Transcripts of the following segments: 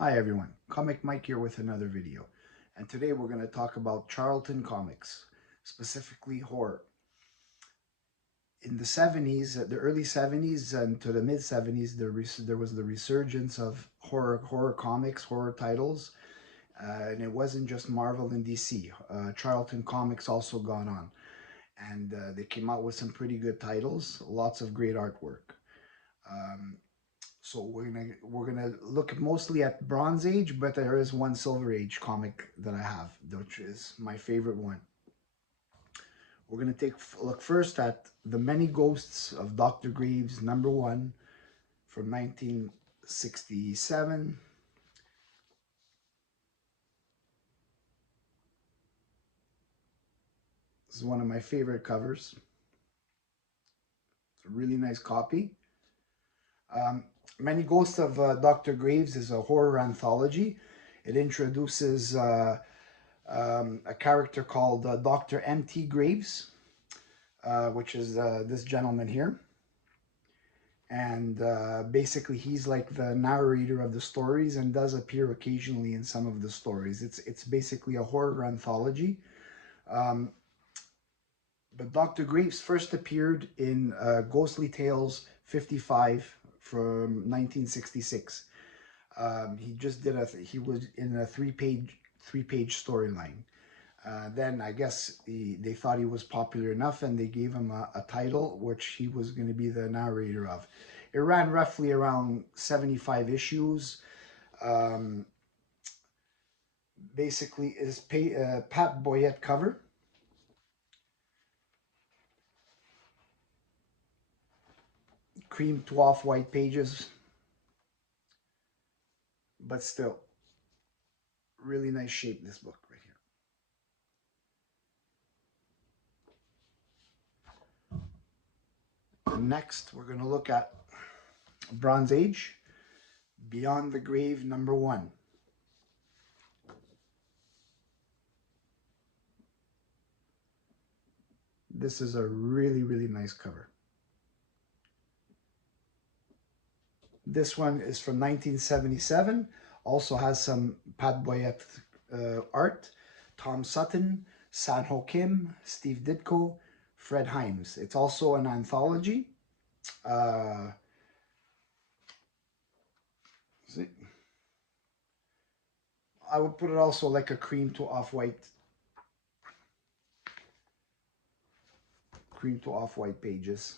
Hi everyone, Comic Mike here with another video. And today we're going to talk about Charlton comics, specifically horror. In the 70s, the early 70s and to the mid 70s, there was the resurgence of horror comics, horror titles, and it wasn't just Marvel and DC. Charlton Comics also got on, and they came out with some pretty good titles, lots of great artwork. Um, So we're gonna look mostly at Bronze Age, but there is one Silver Age comic that I have, which is my favorite one. We're gonna take a look first at The Many Ghosts of Dr. Graves, #1 from 1967. This is one of my favorite covers. It's a really nice copy. Um, Many Ghosts of Dr. Graves is a horror anthology. It introduces a character called Dr. M.T. Graves, which is this gentleman here. And basically, he's like the narrator of the stories and does appear occasionally in some of the stories. It's basically a horror anthology. Um, but Dr. Graves first appeared in Ghostly Tales 55 from 1966. He was in a three page storyline. Then I guess they thought he was popular enough and they gave him a title which he was going to be the narrator of. It ran roughly around 75 issues. Um, Basically, is Pat Boyette cover. Cream to off-white pages, but still, really nice shape, this book right here. And next, we're going to look at Bronze Age, Beyond the Grave, #1. This is a really nice cover. This one is from 1977. Also has some Pat Boyette art. Tom Sutton, Sanho Kim, Steve Ditko, Fred Himes. It's also an anthology. Uh, see, I would put it also like a cream to off-white pages.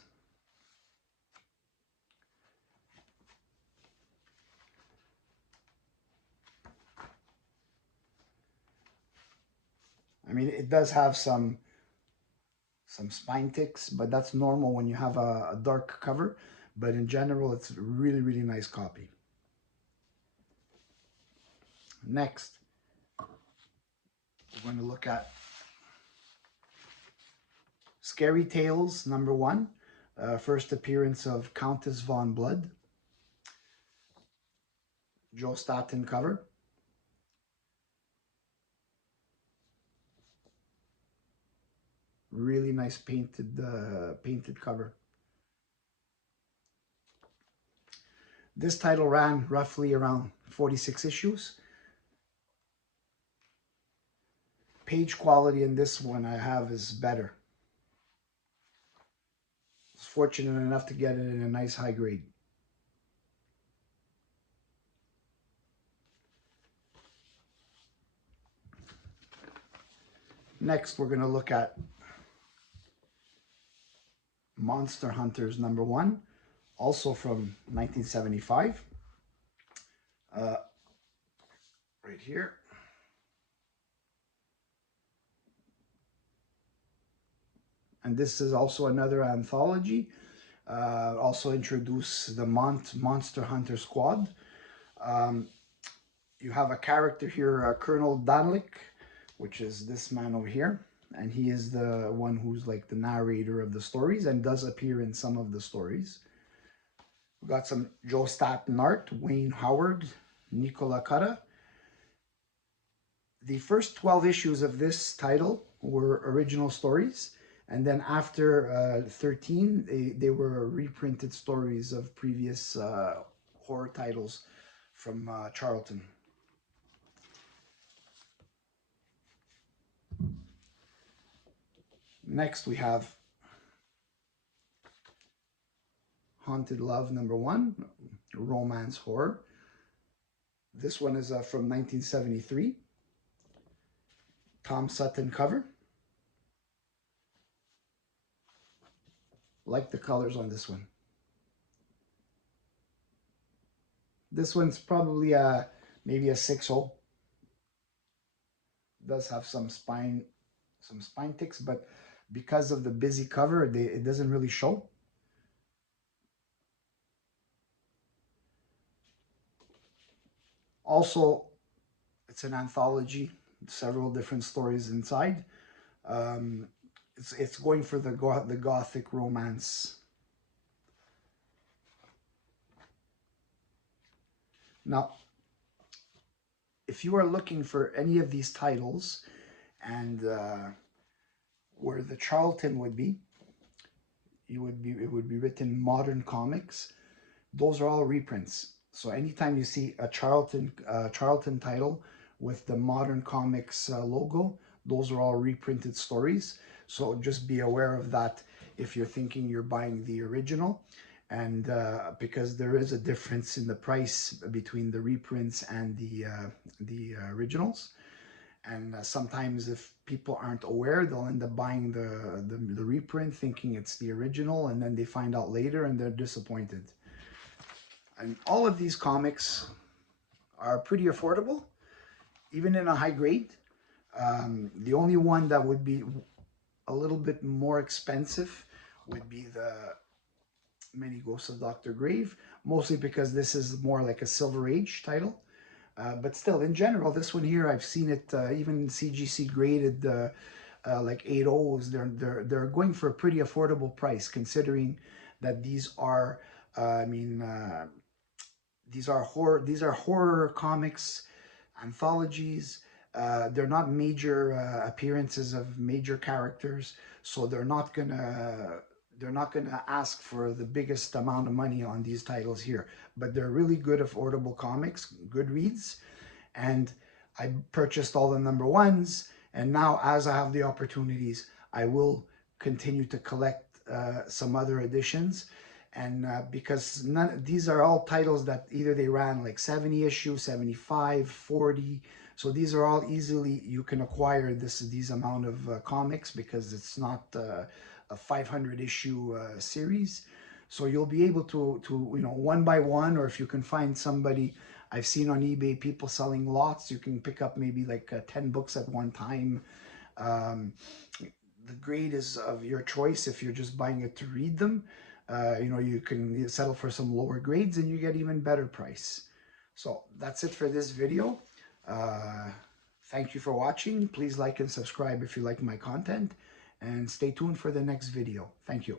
I mean, it does have some spine ticks, but that's normal when you have a dark cover. But in general, it's a really nice copy. Next, we're going to look at Scary Tales, #1. First appearance of Countess Von Blood. Joe Staten cover. Really nice painted cover. This title ran roughly around 46 issues. Page quality in this one I have is better. I was fortunate enough to get it in a nice high grade. Next, we're going to look at Monster Hunters #1, also from 1975. Right here. And this is also another anthology. Also introduce the Monster Hunter Squad. Um, you have a character here, Colonel Danlick, which is this man over here. And he is the one who's like the narrator of the stories and does appear in some of the stories. We got some Joe Staten art, Wayne Howard, Nicola Cutta. The first 12 issues of this title were original stories. And then after 13, they were reprinted stories of previous horror titles from Charlton. Next we have Haunted Love #1, romance horror. This one is from 1973. Tom Sutton cover. Like the colors on this one. This one's probably maybe a 6.0. Does have some spine ticks, but because of the busy cover, it doesn't really show. Also, it's an anthology, several different stories inside. Um, it's going for the gothic romance. Now, if you are looking for any of these titles and where the Charlton would be, it would be written Modern Comics. Those are all reprints. So anytime you see a Charlton title with the Modern Comics logo, those are all reprinted stories. So just be aware of that if you're thinking you're buying the original. And because there is a difference in the price between the reprints and the originals. And sometimes if people aren't aware, they'll end up buying the reprint thinking it's the original, and then they find out later and they're disappointed. And all of these comics are pretty affordable, even in a high grade. The only one that would be a little bit more expensive would be the Many Ghosts of Dr. Grave, mostly because this is more like a Silver Age title. But still, in general, this one here, I've seen it even CGC graded like 8.0s. They're going for a pretty affordable price, considering that these are, these are horror comics, anthologies. They're not major appearances of major characters, so they're not gonna ask for the biggest amount of money on these titles here. But they're really good, affordable comics, good reads. And I purchased all the #1s, and now as I have the opportunities, I will continue to collect some other editions. And because these are all titles that either they ran like 70 issues, 75, 40. So these are all easily, you can acquire these amount of comics, because it's not a 500 issue series. So you'll be able to one by one, or if you can find somebody, I've seen on eBay people selling lots, you can pick up maybe like 10 books at one time. Um, the grade is of your choice. If you're just buying it to read them, you can settle for some lower grades and you get even better price. So that's it for this video. Thank you for watching. Please like and subscribe if you like my content, and stay tuned for the next video. Thank you.